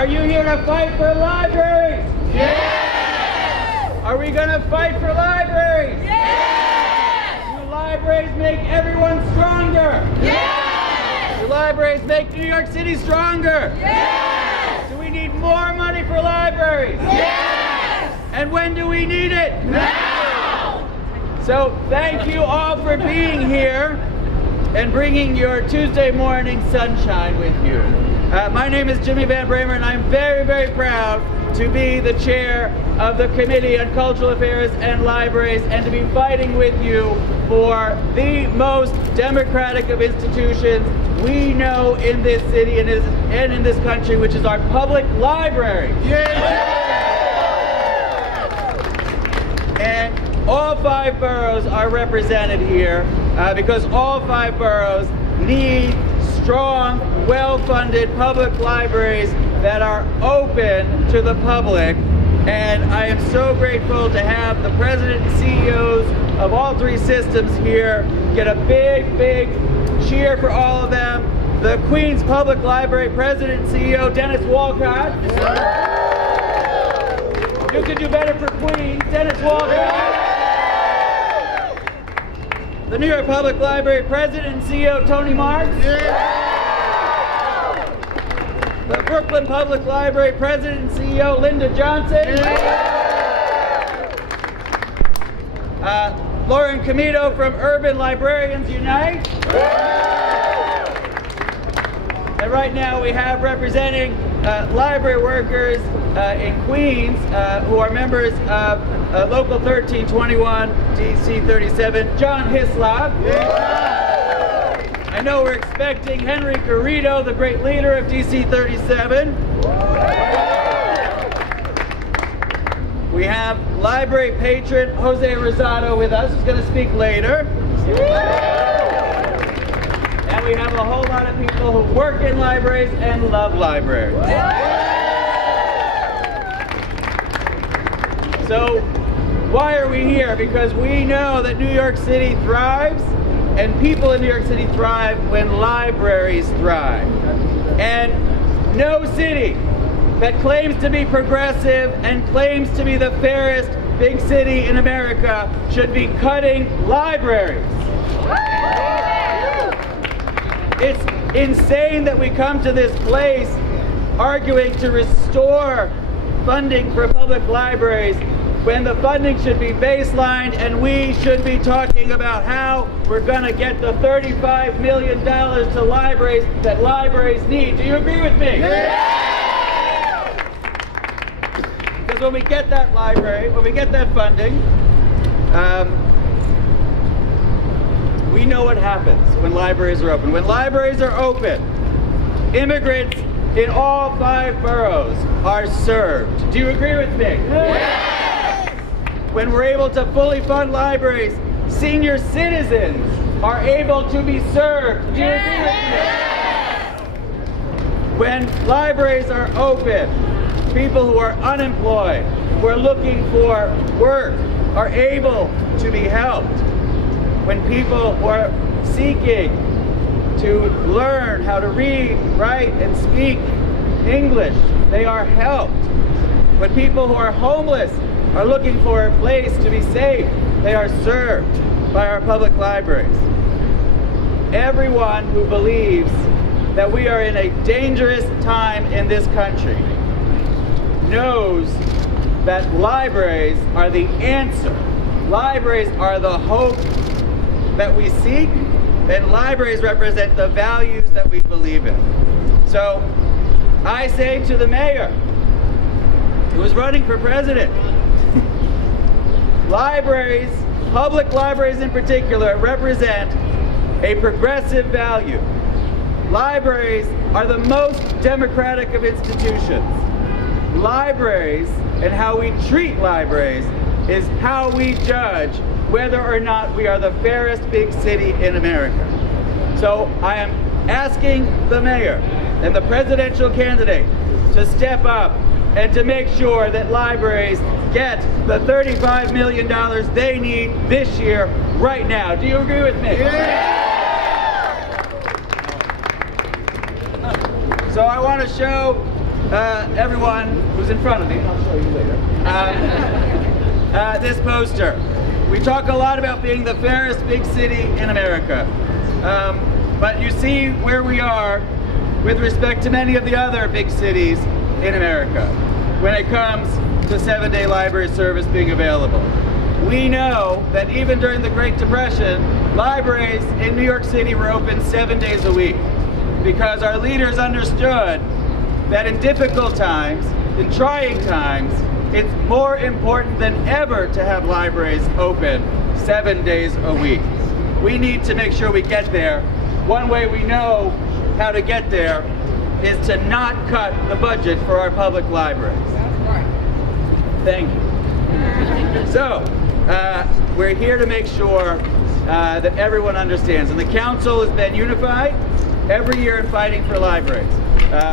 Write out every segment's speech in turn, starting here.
Are you here to fight for libraries? Yes! Are we going to fight for libraries? Yes! Do libraries make everyone stronger? Yes! Do libraries make New York City stronger? Yes! Do we need more money for libraries? Yes! And when do we need it? Now! So thank you all for being here and bringing your Tuesday morning sunshine with you. My name is Jimmy Van Bramer, and I'm very, very proud to be the chair of the Committee on Cultural Affairs and Libraries and to be fighting with you for the most democratic of institutions we know in this city and in this country, which is our public library. And all 5 boroughs are represented here because all 5 boroughs need strong, well-funded public libraries that are open to the public. And I am so grateful to have the president and CEOs of all 3 systems here. Get a big, big cheer for all of them. The Queens Public Library President and CEO, Dennis Walcott. You could do better for Queens, Dennis Walcott. The New York Public Library President and CEO, Tony Marks. The Brooklyn Public Library President and CEO, Linda Johnson. Lauren Comito from Urban Librarians Unite. And right now we have representing library workers in Queens who are members of Local 1321, DC 37, John Hislop. I know we're expecting Henry Garrido, the great leader of DC 37. We have library patron Jose Rosado with us, who's going to speak later. And we have a whole lot of people who work in libraries and love libraries. So why are we here? Because we know that New York City thrives and people in New York City thrive when libraries thrive. And no city that claims to be progressive and claims to be the fairest big city in America should be cutting libraries. It's insane that we come to this place arguing to restore funding for public libraries when the funding should be baselined and we should be talking about how we're going to get the $35 million to libraries that libraries need. Do you agree with me? Because when we get that when we get that funding, we know what happens when libraries are open. When libraries are open, immigrants in all 5 boroughs are served. Do you agree with me? Yes! When we're able to fully fund libraries, senior citizens are able to be served. Do you agree with me? When libraries are open, people who are unemployed, who are looking for work, are able to be helped. When people who are seeking to learn how to read, write, and speak English, they are helped. When people who are homeless are looking for a place to be safe, they are served by our public libraries. Everyone who believes that we are in a dangerous time in this country knows that libraries are the answer. Libraries are the hope that we seek, and libraries represent the values that we believe in. So I say to the mayor who is running for president, libraries, public libraries in particular, represent a progressive value. Libraries are the most democratic of institutions. Libraries and how we treat libraries is how we judge whether or not we are the fairest big city in America. So I am asking the mayor and the presidential candidate to step up and to make sure that libraries get the $35 million they need this year, right now. Do you agree with me? Yeah. So I want to show everyone who's in front of me, I'll show you later, this poster. We talk a lot about being the fairest big city in America. But you see where we are with respect to many of the other big cities in America when it comes to 7-day library service being available. We know that even during the Great Depression, libraries in New York City were open 7 days a week because our leaders understood that in difficult times, in trying times, it's more important than ever to have libraries open 7 days a week. We need to make sure we get there. One way we know how to get there is to not cut the budget for our public libraries. Thank you. So, we're here to make sure that everyone understands. And the council has been unified every year in fighting for libraries.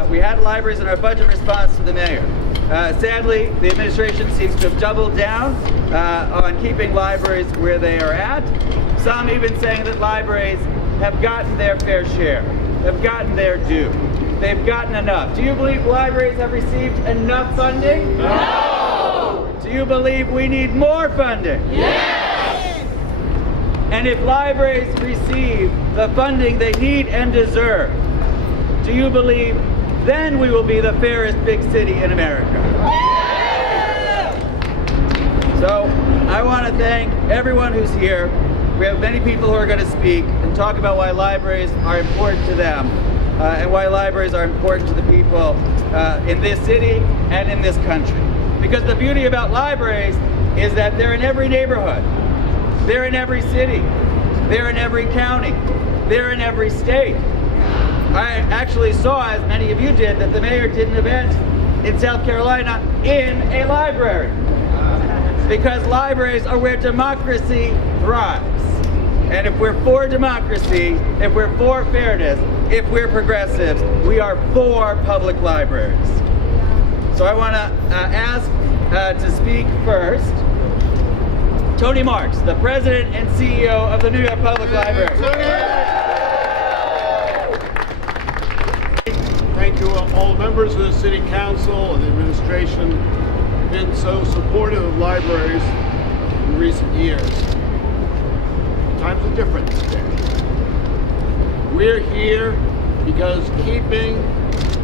We had libraries in our budget response to the mayor. Sadly, the administration seems to have doubled down on keeping libraries where they are at. Some even saying that libraries have gotten their fair share, have gotten their due. They've gotten enough. Do you believe libraries have received enough funding? No! Do you believe we need more funding? Yes! And if libraries receive the funding they need and deserve, do you believe then we will be the fairest big city in America? Yes! So I want to thank everyone who's here. We have many people who are going to speak and talk about why libraries are important to them and why libraries are important to the people in this city and in this country. Because the beauty about libraries is that they're in every neighborhood. They're in every city. They're in every county. They're in every state. I actually saw, as many of you did, that the mayor did an event in South Carolina in a library. Because libraries are where democracy thrives. And if we're for democracy, if we're for fairness, if we're progressives, we are for public libraries. So I want to ask to speak first Tony Marks, the President and CEO of the New York Public Library. Thank you all members of the City Council and the administration have been so supportive of libraries in recent years. Times are different today. We're here because keeping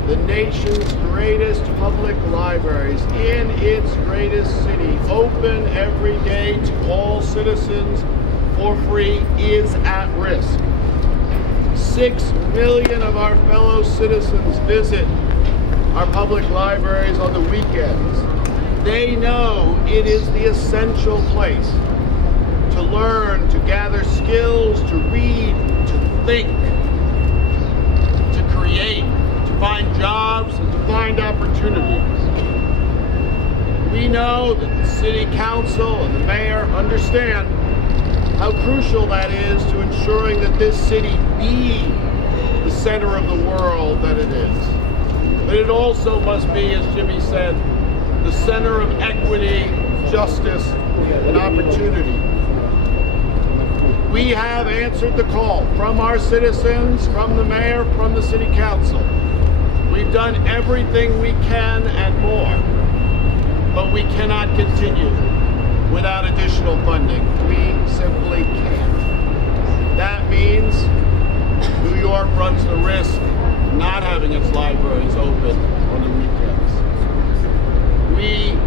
the nation's greatest public libraries in its greatest city open every day to all citizens for free is at risk. 6 million of our fellow citizens visit our public libraries on the weekends. They know it is the essential place to learn, to gather skills, to read, to think, to create, to find jobs, and to find opportunities. We know that the City Council and the Mayor understand how crucial that is to ensuring that this city be the center of the world that it is. But it also must be, as Jimmy said, the center of equity, justice, and opportunity. We have answered the call from our citizens, from the mayor, from the City Council. We've done everything we can and more, but we cannot continue without additional funding. We simply can't. That means New York runs the risk of not having its libraries open on the weekends. We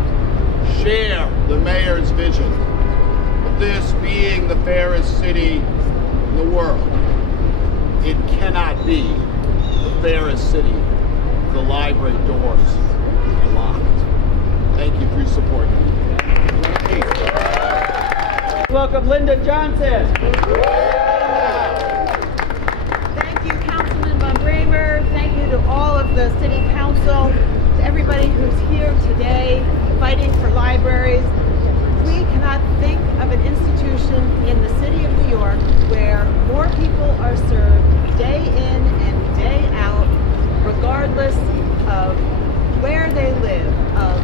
share the mayor's vision of this being the fairest city in the world. It cannot be the fairest city if the library doors are locked. Thank you for your support. Welcome Linda Johnson. Thank you, Councilman Von Bramer. Thank you to all of the City Council, to everybody who's here today fighting for libraries. We cannot think of an institution in the city of New York where more people are served day in and day out, regardless of where they live, of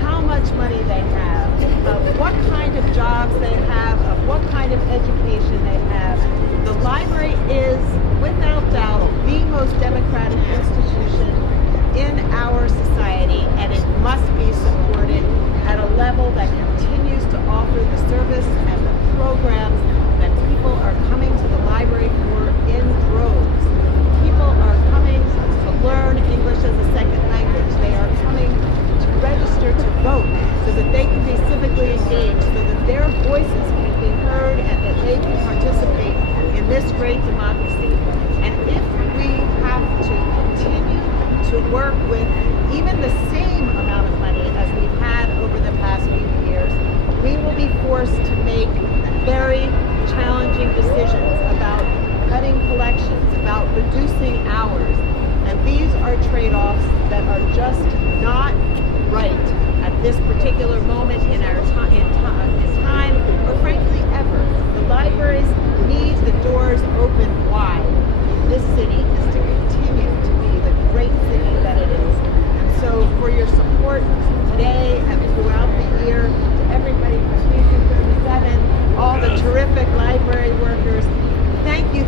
how much money they have, of what kind of jobs they have, of what kind of education they have. The library is, without doubt, the most democratic institution in our society. must be supported at a level that continues to offer the service and the programs that people are coming to the library for in droves. People are coming to learn English as a second language. They are coming to register to vote so that they can be civically engaged, so that their voices can be heard and that they can participate in this great democracy. And if we have to continue to work with even the same amount of money as we've had over the past few years, we will be forced to make very challenging decisions about cutting collections, about reducing hours. And these are trade-offs that are just not right at this particular moment in our time, or frankly ever. The libraries need the doors open wide. This city is to continue to be the great city that it is. And so for your support today and throughout the year, to everybody from DC37, all the terrific library workers, thank you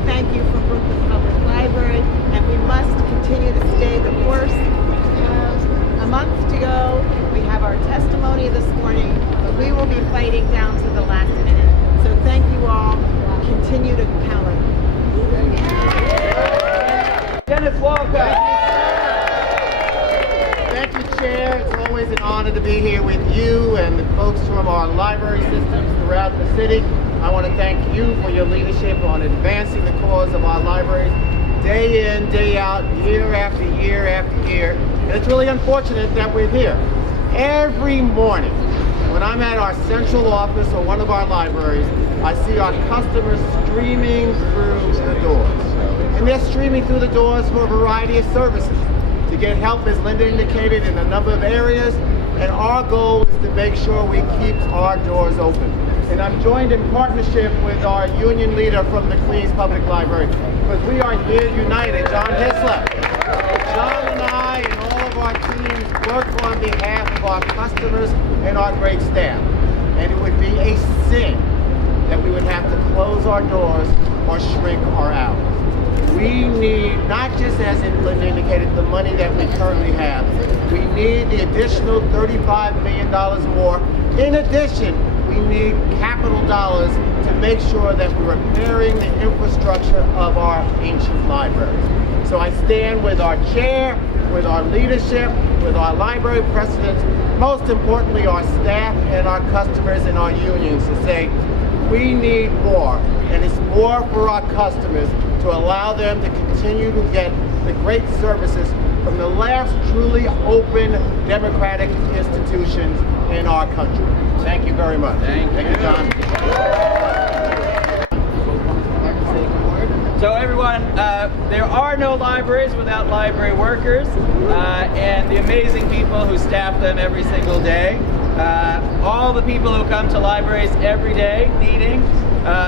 from Brooklyn Public Library, and we must continue to stay the course. We have a month to go. We have our testimony this morning, but we will be fighting down to the last minute. So thank you all. Continue to count on you. Dennis Walker. Thank you, Chair. It's always an honor to be here with you and the folks from our library systems throughout the city. I want to thank you for your leadership on advancing the cause of our libraries day in, day out, year after year after year. And it's really unfortunate that we're here. Every morning, when I'm at our central office or one of our libraries, I see our customers streaming through the doors. And they're streaming through the doors for a variety of services. To get help, as Linda indicated, in a number of areas. And our goal is to make sure we keep our doors open. And I'm joined in partnership with our union leader from the Queens Public Library, because we are here united, John Hislop. John and I and all of our teams work on behalf of our customers and our great staff. And it would be a sin that we would have to close our doors or shrink our hours. We need, not just as Linda indicated, the money that we currently have. We need the additional $35 million more. In addition, we need capital dollars to make sure that we're repairing the infrastructure of our ancient libraries. So I stand with our chair, with our leadership, with our library presidents, most importantly our staff and our customers and our unions to say, we need more, and it's more for our customers to allow them to continue to get the great services from the last truly open democratic institutions in our country. Thank you very much. Thank you, John. So everyone, there are no libraries without library workers and the amazing people who staff them every single day. All the people who come to libraries every day needing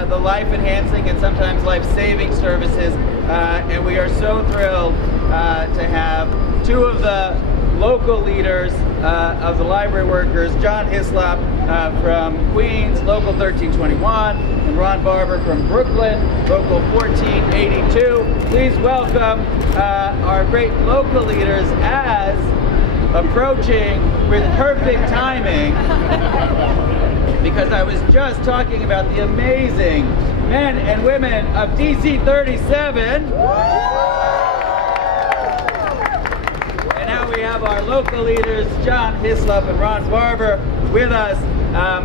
the life-enhancing and sometimes life-saving services. And we are so thrilled to have two of the local leaders of the library workers, John Hislop from Queens, Local 1321, and Ron Barber from Brooklyn, Local 1482. Please welcome our great local leaders as approaching with perfect timing, because I was just talking about the amazing men and women of DC 37. And now we have our local leaders, John Hislop and Ron Barber, with us.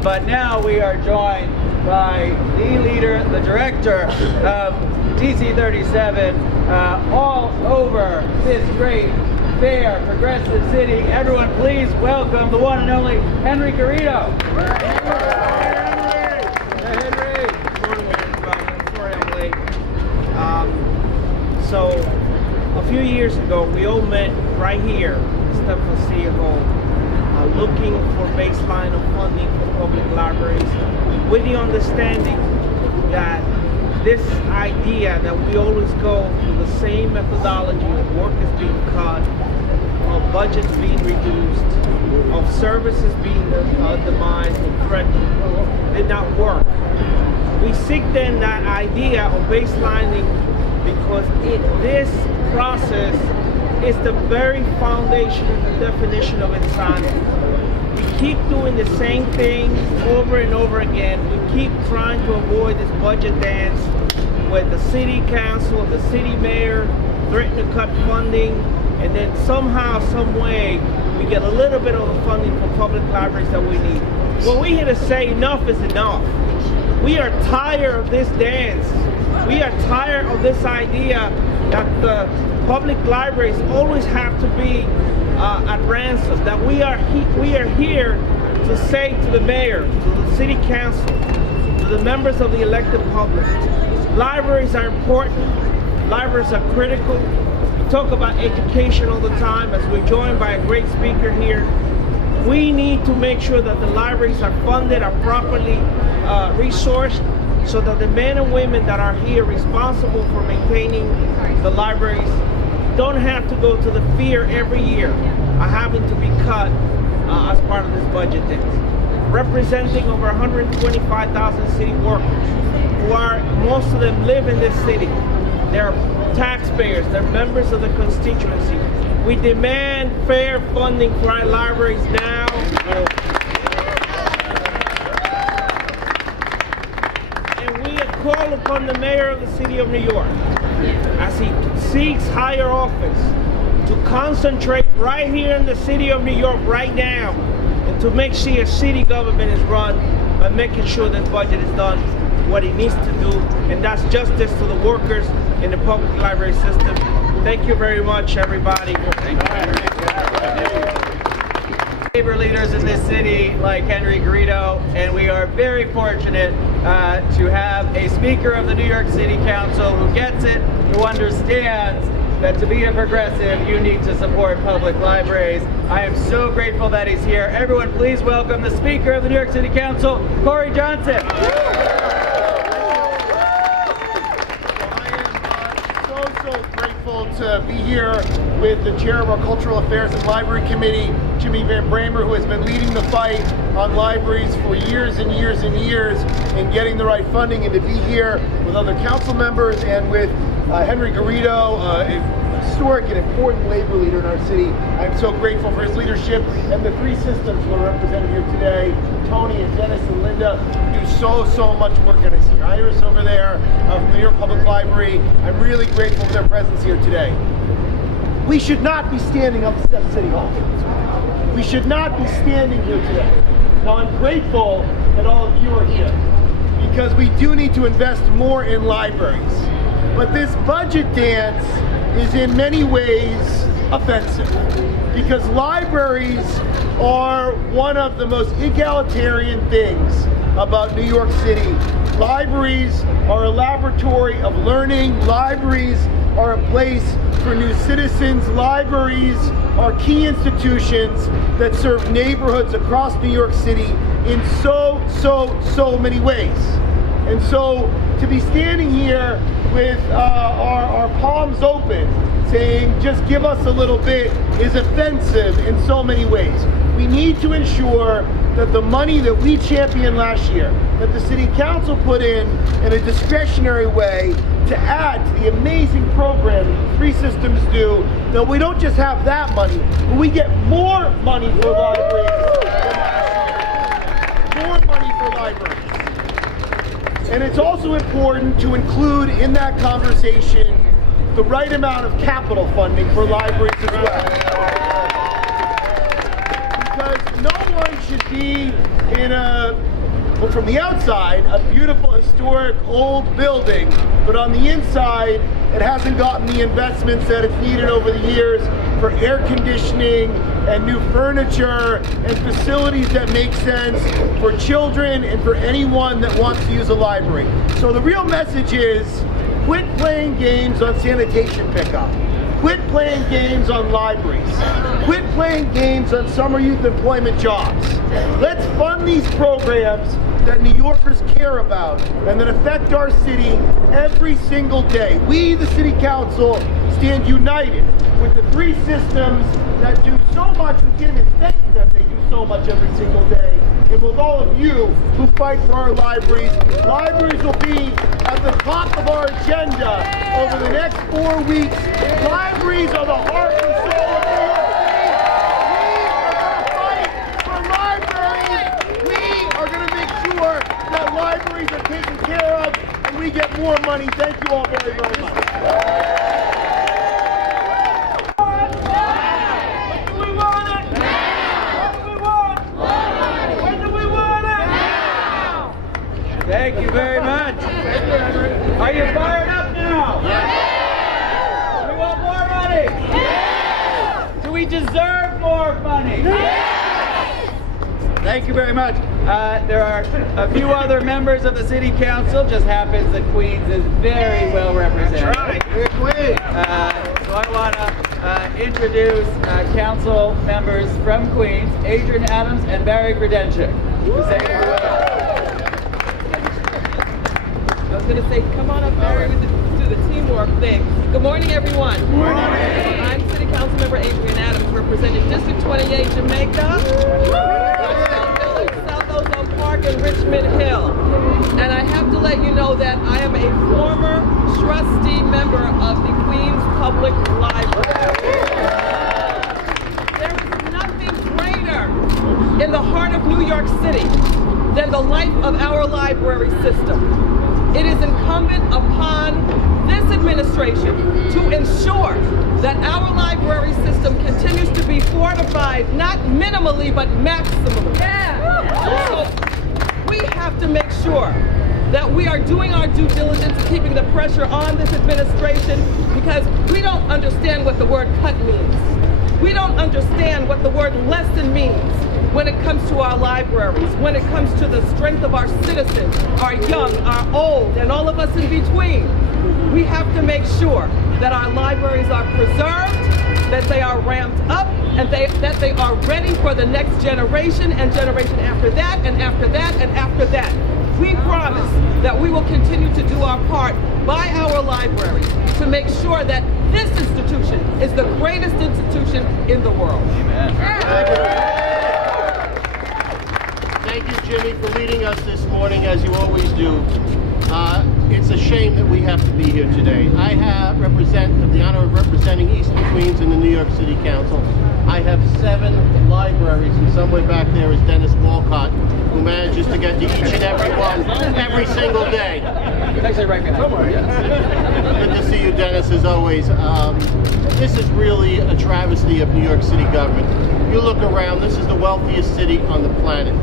But now we are joined by the leader, the director of DC 37, all over this great, fair, progressive city. Everyone please welcome the one and only Henry Garrido. Henry. Good morning, everybody. I'm sorry I'm late. So, a few years ago, we all met right here, Stephen C. Hall, looking for baseline of funding for public libraries, with the understanding that this idea that we always go through the same methodology of work is being cut, of budgets being reduced, of services being demised and threatened, did not work. We seek then that idea of baselining because this process is the very foundation and the definition of insanity. We keep doing the same thing over and over again. We keep trying to avoid this budget dance with the city council, the city mayor threaten to cut funding, and then somehow, some way, we get a little bit of the funding for public libraries that we need. Well, we're here to say enough is enough. We are tired of this dance. We are tired of this idea that the public libraries always have to be at ransom. That we are here to say to the mayor, to the city council, to the members of the elected public, libraries are important. Libraries are critical. We talk about education all the time as we're joined by a great speaker here. We need to make sure that the libraries are funded, are properly resourced, so that the men and women that are here responsible for maintaining the libraries don't have to go to the fear every year of having to be cut as part of this budget dance. Representing over 125,000 city workers, who are, most of them live in this city. They're taxpayers, they're members of the constituency. We demand fair funding for our libraries now. And we call upon the mayor of the city of New York, as he seeks higher office, to concentrate right here in the city of New York right now, and to make sure city government is run by making sure that budget is done what it needs to do, and that's justice to the workers in the public library system. Thank you very much, everybody. Thank you. Labor leaders in this city like Henry Garrido, and we are very fortunate to have a speaker of the New York City Council who gets it, who understands that to be a progressive, you need to support public libraries. I am so grateful that he's here. Everyone, please welcome the Speaker of the New York City Council, Corey Johnson. To be here with the chair of our Cultural Affairs and Library Committee, Jimmy Van Bramer, who has been leading the fight on libraries for years and years and years in getting the right funding, and to be here with other council members and with Henry Garrido, a historic and important labor leader in our city. I'm so grateful for his leadership, and the three systems who are represented here today, Tony and Dennis and Linda, do so much work. And I see Iris over there from the New York Public Library. I'm really grateful for their presence here today. We should not be standing on the steps of City Hall. We should not be standing here today. Now, I'm grateful that all of you are here, because we do need to invest more in libraries. But this budget dance is in many ways offensive, because libraries are one of the most egalitarian things about New York City. Libraries are a laboratory of learning. Libraries are a place for new citizens. Libraries are key institutions that serve neighborhoods across New York City in so many ways. And so to be standing here with our palms open, saying just give us a little bit, is offensive in so many ways. We need to ensure that the money that we championed last year, that the city council put in a discretionary way to add to the amazing program that three systems do, that we don't just have that money, but we get more money for libraries than last year. More money for libraries. And it's also important to include in that conversation the right amount of capital funding for libraries as well. Because no one should be in well, from the outside, a beautiful, historic, old building, but on the inside, it hasn't gotten the investments that it's needed over the years for air conditioning and new furniture and facilities that make sense for children and for anyone that wants to use a library. So the real message is, quit playing games on sanitation pickup. Quit playing games on libraries. Quit playing games on summer youth employment jobs. Let's fund these programs that New Yorkers care about and that affect our city every single day. We, the City Council, stand united with the three systems that do so much. We can't even thank them. They do so much every single day. And with all of you who fight for our libraries, libraries will be at the top of our agenda over the next 4 weeks. Libraries are the heart and libraries are taken care of, and we get more money. Thank you all very, very much. Thank you very much. Are you fired up now? Yes. We want more money? Yes. Do we deserve more money? Yes. Thank you very much. There are a few other members of the City Council. Just happens that Queens is very well represented. That's right. We're Queens. So I want to introduce council members from Queens, Adrian Adams and Barry Credenchik. To say I was going to say, come on up, Barry, do the teamwork thing. Good morning, everyone. Good morning. I'm City Council Member Adrian Adams, representing District 28, Jamaica, South Ozone Park, and Richmond Hill. And I have to let you know that I am a former trustee member of the Queens Public Library. There is nothing greater in the heart of New York City than the life of our library system. It is incumbent upon this administration to ensure that our library system continues to be fortified, not minimally, but maximally. So we have to make sure that we are doing our due diligence, keeping the pressure on this administration, because we don't understand what the word cut means. We don't understand what the word lessen means when it comes to our libraries, when it comes to the strength of our citizens, our young, our old, and all of us in between. We have to make sure that our libraries are preserved, that they are ramped up, and that they are ready for the next generation and generation after that and after that and after that. We promise that we will continue to do our part by our libraries to make sure that this institution is the greatest institution in the world. Amen. Thank you, Jimmy, for leading us this morning, as you always do. It's a shame that we have to be here today. I have the honor of representing Eastern Queens in the New York City Council. I have 7 libraries, and somewhere back there is Dennis Walcott, who manages to get to each and every one every single day. Actually, right behind you. Good to see you, Dennis, as always. This is really a travesty of New York City government. You look around, this is the wealthiest city on the planet.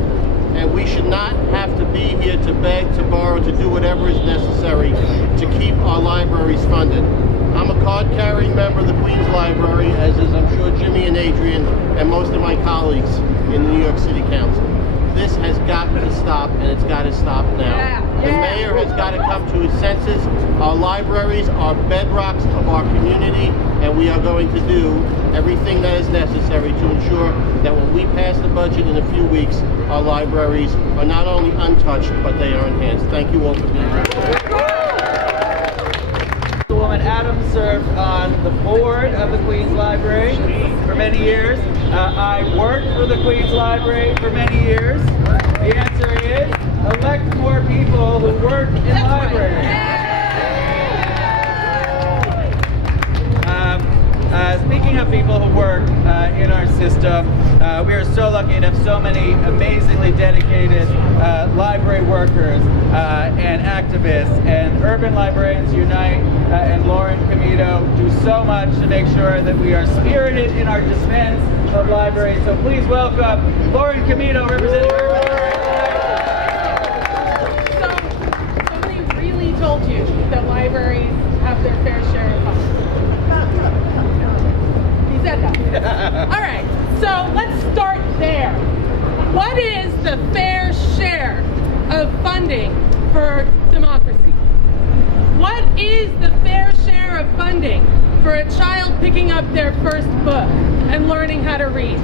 And we should not have to be here to beg, to borrow, to do whatever is necessary to keep our libraries funded. I'm a card-carrying member of the Queens Library, as is, I'm sure, Jimmy and Adrian and most of my colleagues in the New York City Council. This has got to stop, and it's got to stop now. The mayor has got to come to his senses. Our libraries are bedrocks of our community, and we are going to do everything that is necessary to ensure that when we pass the budget in a few weeks, our libraries are not only untouched, but they are enhanced. Thank you all for being here. Councilwoman Adams served on the board of the Queens Library for many years. I worked for the Queens Library for many years. The answer is elect more people who work in libraries. Speaking of people who work in our system, we are so lucky to have so many amazingly dedicated library workers and activists, and Urban Librarians Unite and Lauren Comito do so much to make sure that we are spirited in our defense of libraries. So please welcome Lauren Comito, representing Urban Librarians Unite. Somebody really told you that libraries have their fair share of funding. He said that. All right, so let's start there. What is the fair share of funding for democracy? What is the fair share of funding for a child picking up their first book and learning how to read?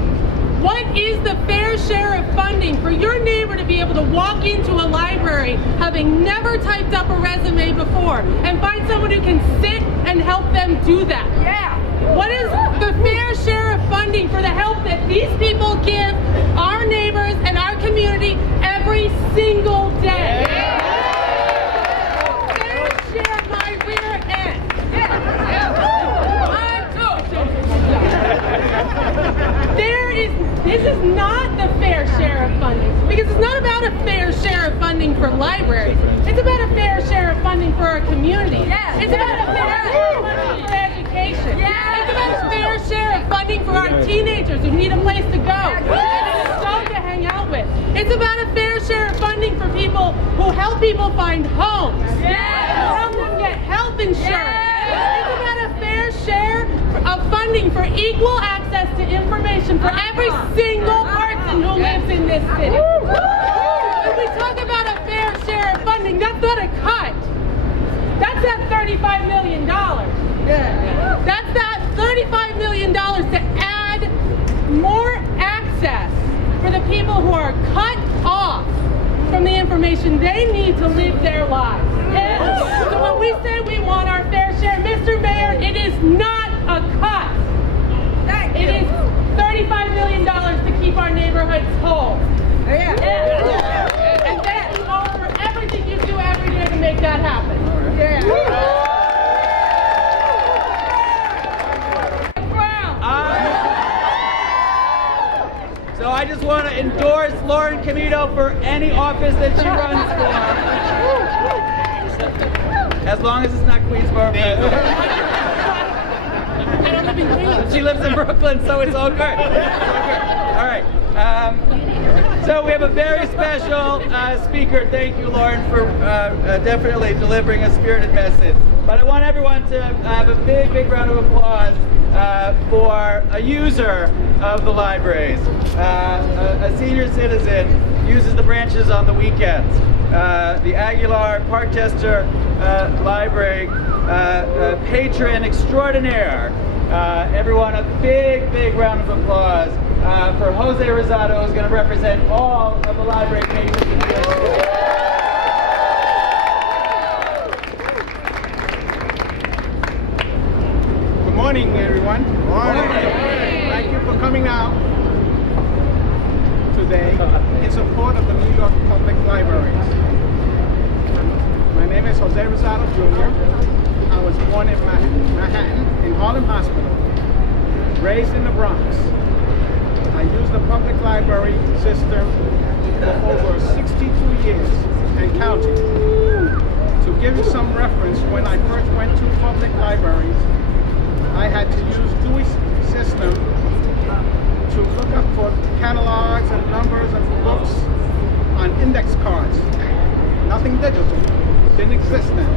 What is the fair share of funding for your neighbor to be able to walk into a library having never typed up a resume before and find someone who can sit and help them do that? Yeah. What is the fair share of funding for the help that these people give our neighbors and our community every single day? Yeah. Fair share my rear end. This is not the fair share of funding, because it's not about a fair share of funding for libraries. It's about a fair share of funding for our community. It's about a fair share of funding for education. It's about a fair share of funding for our teenagers who need a place to go and a zone to hang out with. It's about a fair share of funding for people who help people find homes. Help them get health insurance. It's about a fair share of funding for equal access to information for every single person who lives in this city. When we talk about a fair share of funding, that's not a cut. That's that $35 million. That's that $35 million to add more access for the people who are cut off from the information they need to live their lives. So when we say we want our fair share, Mr. Mayor, it is not a cut. It is $35 million to keep our neighborhoods whole. And thank you all for everything you do every day to make that happen. So I just want to endorse Lauren Camito for any office that she runs for. As long as it's not Queensboro. I don't live in Queens. She lives in Brooklyn, so it's all good. All right. So we have a very special speaker. Thank you, Lauren, for definitely delivering a spirited message. But I want everyone to have a big, big round of applause for a user of the libraries. A senior citizen uses the branches on the weekends. The Aguilar Parkchester Library patron extraordinaire. Everyone, a big, big round of applause for Jose Rosado, who's going to represent all of the library patrons in New York City. Good morning, everyone. Thank you for coming out today in support of the New York Public Libraries. My name is Jose Rosado Jr. I was born in Manhattan, in Harlem Hospital, raised in the Bronx. I used the public library system for over 62 years and counting. To give you some reference, when I first went to public libraries, I had to use Dewey's system to look up for catalogs and numbers of books on index cards. Nothing digital. Didn't exist then.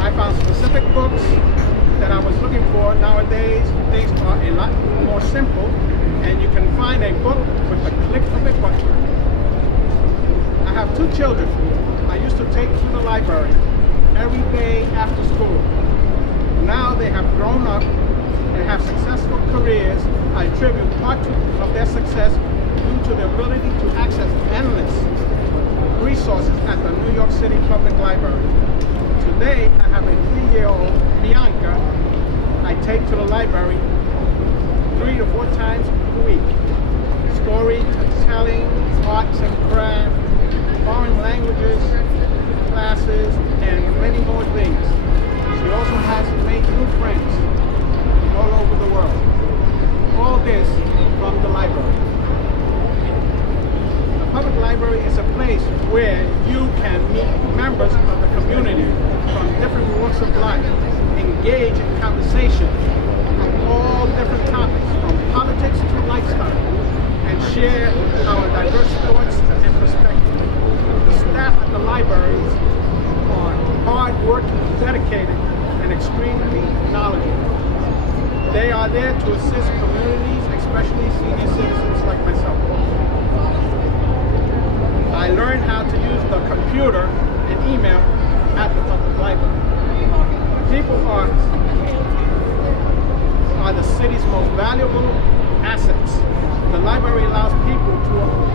I found specific books that I was looking for. Nowadays, things are a lot more simple, and you can find a book with a click of a button. I have two children I used to take to the library every day after school. Now they have grown up and have successful careers. I attribute part of their success due to the ability to access endless resources at the New York City Public Library. Today, I have a 3-year-old, Bianca, I take to the library 3 to 4 times a week. Storytelling, arts and crafts, foreign languages, classes, and many more things. She also has made new friends all over the world. All this from the library. The public library is a place where you can meet members of the community from different walks of life, engage in conversation on all different topics, from politics to lifestyle, and share our diverse thoughts and perspectives. The staff at the libraries are hard-working, dedicated, and extremely knowledgeable. They are there to assist communities, especially senior citizens like myself. I learned how to use the computer and email at the public library. People are the city's most valuable assets. The library allows people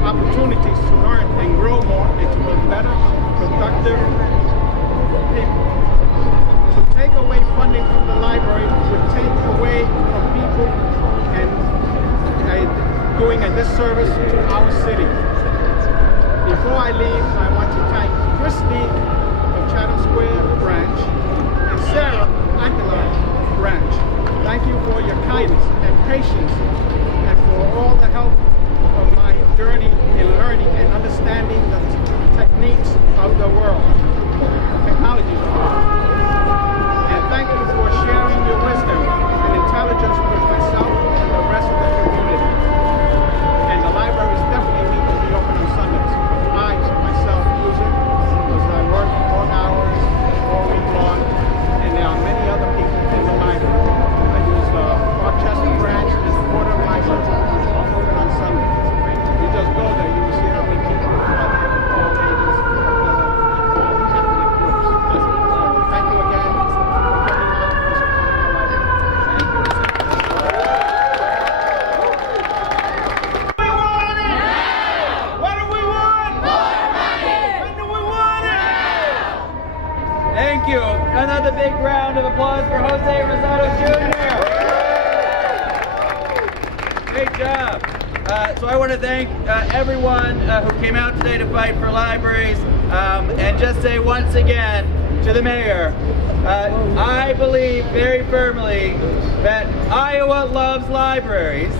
opportunities to learn and grow more and to be better, productive people. To take away funding from the library would take away from people and doing a disservice to our city. Before I leave, I want to thank Christy of Chatham Square branch and Sarah Aguilar branch. Thank you for your kindness and patience and for all the help of my journey in learning and understanding the the world. Technology is the world. And thank you for sharing your wisdom and intelligence with myself and the rest of the community. And the libraries definitely need to be open on Sundays. I myself use it because I work long hours all week long, and there are many other people in the library. I use Rochester branch and the Porter Library on Sundays. You just go there, you will see how many people are there with all ages, ethnic groups. So thank you again for coming out and supporting our library. Thank you. Another big round of applause for Jose Rosado Jr. Great job. So I want to thank everyone who came out today to fight for libraries, and just say once again to the mayor, I believe very firmly that Iowa loves libraries,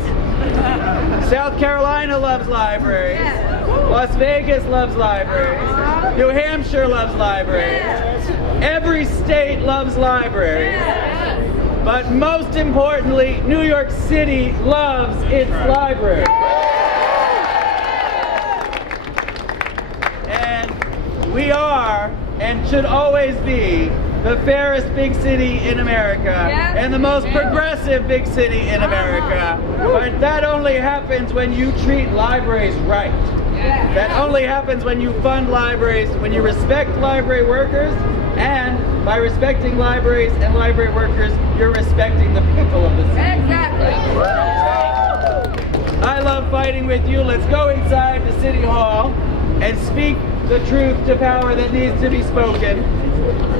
South Carolina loves libraries, Las Vegas loves libraries, New Hampshire loves libraries, every state loves libraries, but most importantly, New York City loves its library. And we are, and should always be, the fairest big city in America, and the most progressive big city in America. But that only happens when you treat libraries right. That only happens when you fund libraries, when you respect library workers, and by respecting libraries and library workers, you're respecting the people of the city. Exactly. I love fighting with you. Let's go inside the City Hall and speak the truth to power that needs to be spoken.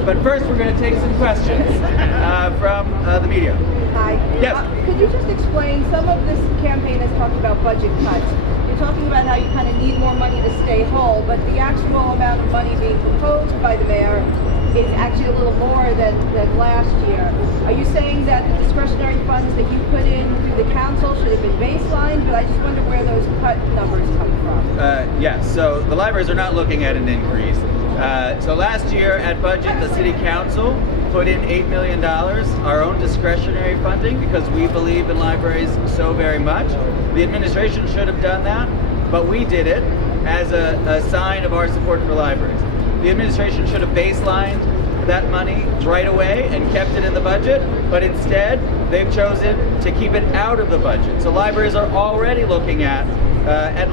But first, we're going to take some questions from the media. Hi. Yes. Could you just explain, some of this campaign has talked about budget cuts. You're talking about how you kind of need more money to stay whole, but the actual amount of money being proposed by the mayor is actually a little more than last year. Are you saying that the discretionary funds that you put in through the council should have been baselined? But I just wonder where those cut numbers come from. Yes, so the libraries are not looking at an increase. So last year at budget, the city council put in $8 million, our own discretionary funding, because we believe in libraries so very much. The administration should have done that, but we did it as a sign of our support for libraries. The administration should have baselined that money right away and kept it in the budget, but instead they've chosen to keep it out of the budget. So libraries are already looking at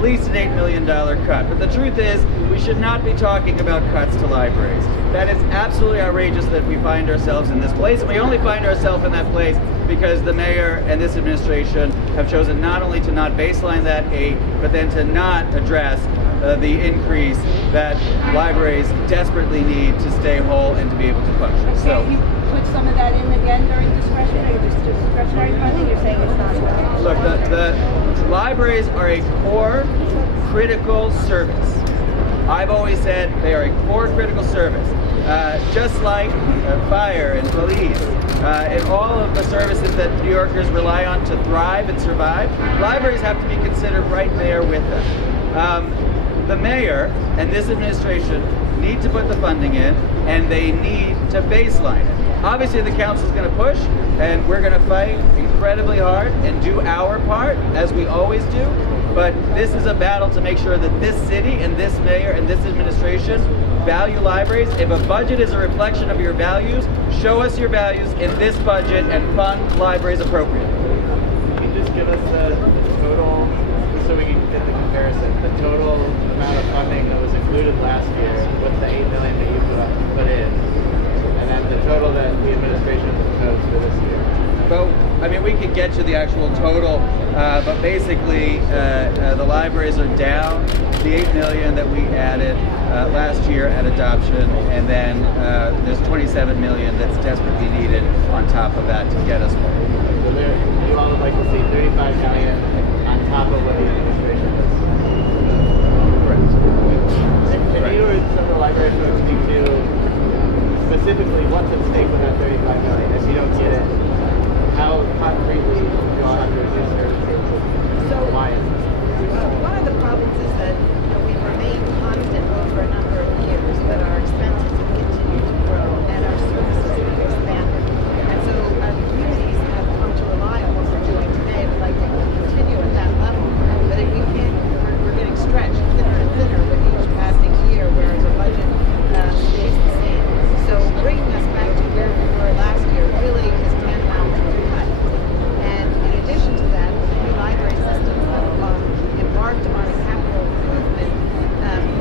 least an $8 million cut. But the truth is, we should not be talking about cuts to libraries. That is absolutely outrageous that we find ourselves in this place. And we only find ourselves in that place because the mayor and this administration have chosen not only to not baseline that aid, but then to not address the increase that libraries desperately need to stay whole and to be able to function. Can't you put some of that in again during discretionary, or just discretionary funding? You're saying it's not enough. Look, the libraries are a core critical service. I've always said they are a core critical service. Just like fire and police and all of the services that New Yorkers rely on to thrive and survive, libraries have to be considered right there with them. The mayor and this administration need to put the funding in, and they need to baseline it. Obviously, the council is going to push, and we're going to fight incredibly hard and do our part, as we always do. But this is a battle to make sure that this city and this mayor and this administration value libraries. If a budget is a reflection of your values, show us your values in this budget and fund libraries appropriately. Can you just give us the total, just so we can get the comparison, the total amount of funding that was included last year with the $8 million that you put in, and then the total that the administration proposed for this year? Well, I mean, we could get you the actual total, but basically the libraries are down the $8 million that we added last year at adoption, and then there's $27 million that's desperately needed on top of that to get us home. So you all would like to see $35 million on top of what the administration does. Correct. And you or some of the library folks speak to specifically what's at stake with that $35 million? If you don't get it, how concretely you all have to reduce services? Why is this? One of the problems is that we've remained constant over a number of years that our expenses have continued to grow and our services have expanded. And so our communities have come to rely on what we're doing today. We'd like to continue at that level, but if we can't, we're getting stretched thinner and thinner with each passing year, whereas our budget stays the same. So bringing us back to where we were last year really is tantamount to a cut. And in addition to that, the new library systems have embarked on a capital improvement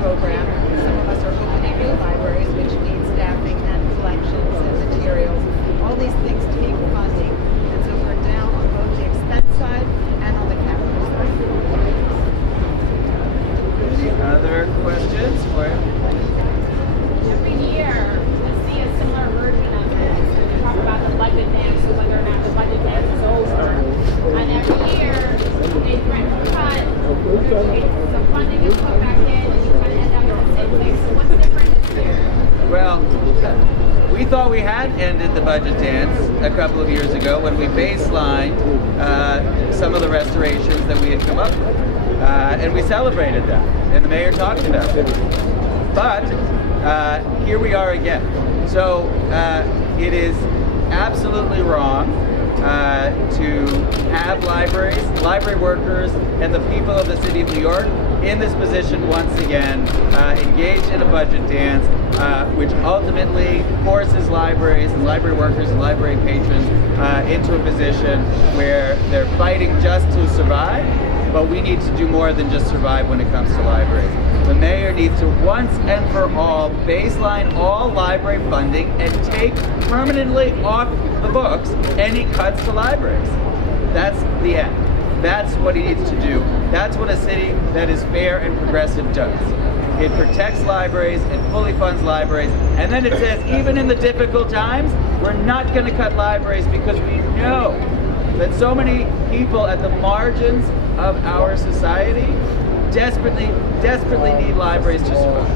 program. Some of us are opening new libraries, which need staffing and collections and materials. All these things take funding, and so we're down on both the expense side and on the capital side. Any other questions for you? Every year, we see a similar version of this. We talk about the budget dance, whether or not the budget dance is over. And every year, they threaten to cut, some funding is put back in, and you kind of end up in the same place. So what's different this year? Well, we thought we had ended the budget dance a couple of years ago when we baselined some of the restorations that we had come up with. And we celebrated that, and the mayor talked about it. But here we are again. So it is absolutely wrong to have libraries, library workers, and the people of the city of New York in this position once again, engaged in a budget dance, which ultimately forces libraries and library workers and library patrons into a position where they're fighting just to survive, but we need to do more than just survive when it comes to libraries. The mayor needs to once and for all baseline all library funding and take permanently off the books any cuts to libraries. That's the end. That's what he needs to do. That's what a city that is fair and progressive does. It protects libraries, it fully funds libraries, and then it says, even in the difficult times, we're not going to cut libraries because we know that so many people at the margins of our society desperately need libraries to survive.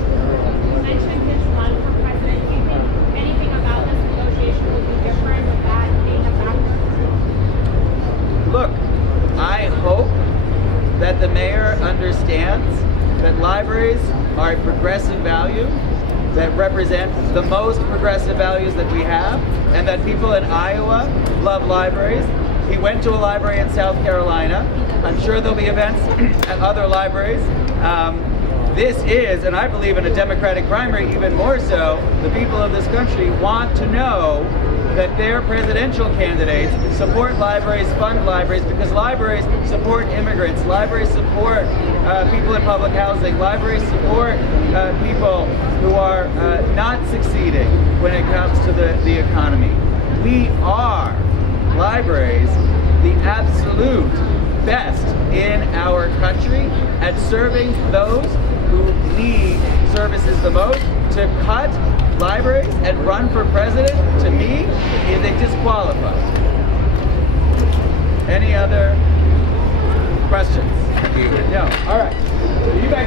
You mentioned his run for president. Do you think anything about this negotiation would be different with that being a factor? Look, I hope that the mayor understands that libraries are a progressive value that represent the most progressive values that we have, and that people in Iowa love libraries. He went to a library in South Carolina. I'm sure there'll be events at other libraries. This is, and I believe in a Democratic primary even more so, the people of this country want to know that their presidential candidates support libraries, fund libraries, because libraries support immigrants, libraries support people in public housing, libraries support people who are not succeeding when it comes to the economy. We are, libraries, the absolute best in our country at serving those who need services the most. To cut libraries and run for president, to me, is a disqualified. Any other questions? No. All right. So you guys